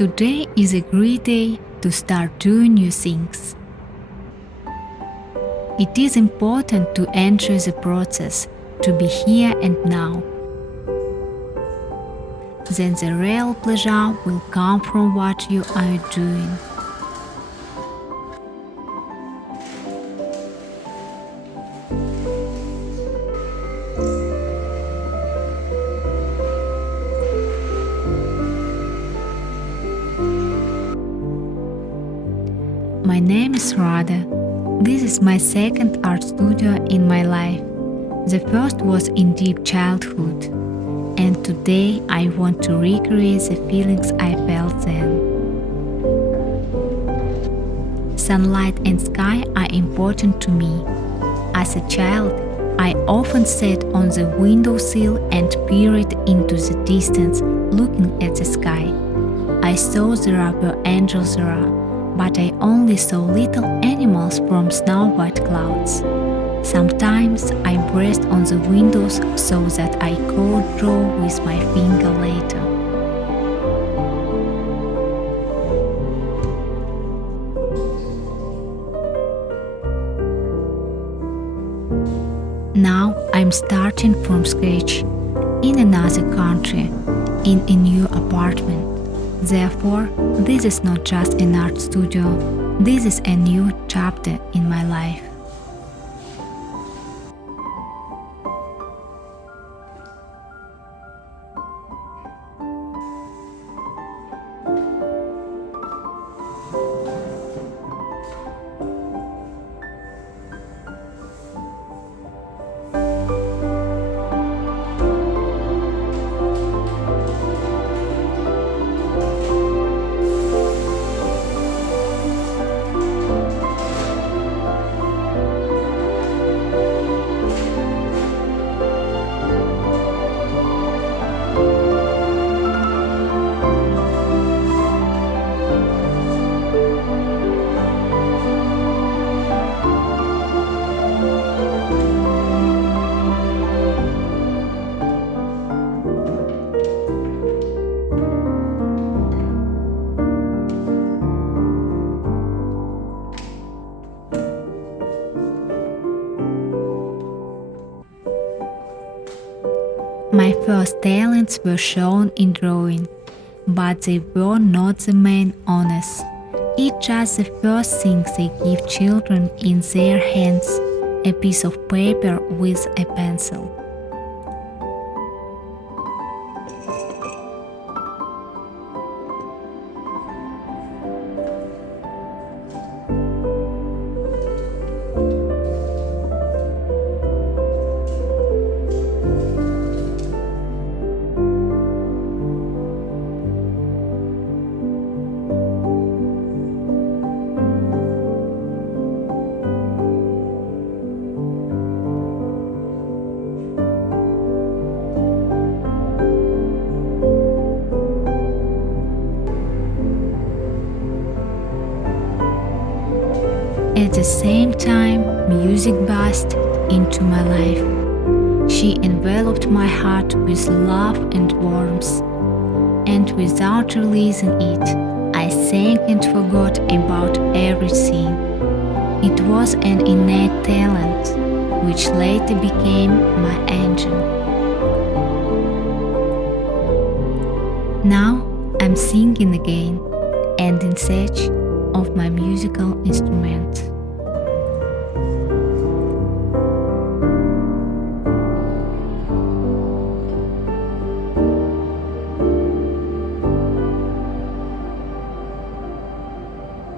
Today is a great day to start doing new things. It is important to enjoy the process, to be here and now. Then the real pleasure will come from what you are doing. My name is Rada. This is my second art studio in my life. The first was in deep childhood, and today I want to recreate the feelings I felt then. Sunlight and sky are important to me. As a child, I often sat on the windowsill and peered into the distance, looking at the sky. I saw there were angels there, but I only saw little animals from snow-white clouds. Sometimes I pressed on the windows so that I could draw with my finger later. Now I'm starting from scratch, in another country, in a new apartment. Therefore, this is not just an art studio, this is a new chapter in my life. My first talents were shown in drawing, but they were not the main honors. It's just the first thing they give children in their hands, a piece of paper with a pencil. At the same time, music burst into my life. She enveloped my heart with love and warmth, and without releasing it, I sang and forgot about everything. It was an innate talent, which later became my engine. Now I'm singing again, and in search of my musical instrument.